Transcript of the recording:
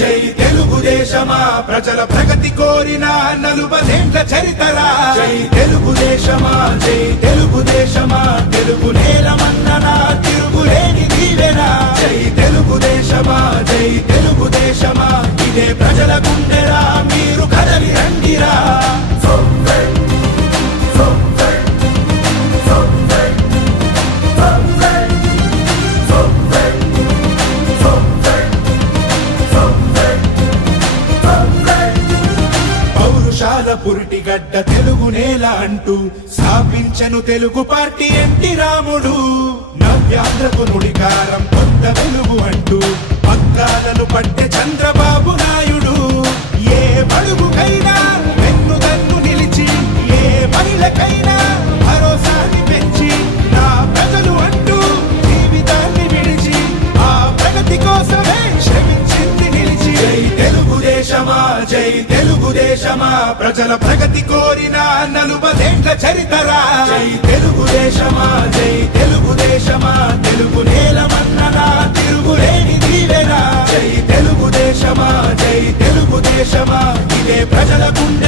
జై తెలుగుదేశమా ప్రజల ప్రగతి కోరిన 40 ఏళ్ల చరితరా జై తెలుగుదేశమా జై తెలుగుదేశమా తెలుగు నేలమన్ననా తిరుగులేని దీవెనా జై తెలుగుదేశమా జై తెలుగుదేశమా ఇదే ప్రజల గుండెరా మీరు కదలి రండిరా పురిటిగడ్డ తెలుగు నేల అంటూ స్థాపించను తెలుగు పార్టీ ఎన్టీ రాముడు నవ్యాంధ్రకు నుడికారం కొత్త వెలుగు అంటూ పక్కాలను పట్టే చంద్రబాబు నాయుడు ఏ బడుగుకైనా వెన్నుదన్ను నిలిచి ఏ మహిళకైనా భరోసాని పెంచి నా ప్రజలు అంటూ జీవితాన్ని విడిచి ఆ ప్రగతి కోసమే శ్రమించింది నిలిచి జై తెలుగుదేశమా జై తెలుగుదేశమా ప్రజల ప్రగతి కోరిన 40 ఏళ్ల చరితరా జై తెలుగుదేశమా జై తెలుగుదేశమా తెలుగు నేలమన్ననా తిరుగులేని దీవెనా జై తెలుగుదేశమా జై తెలుగుదేశమా ఇదే ప్రజల గుండె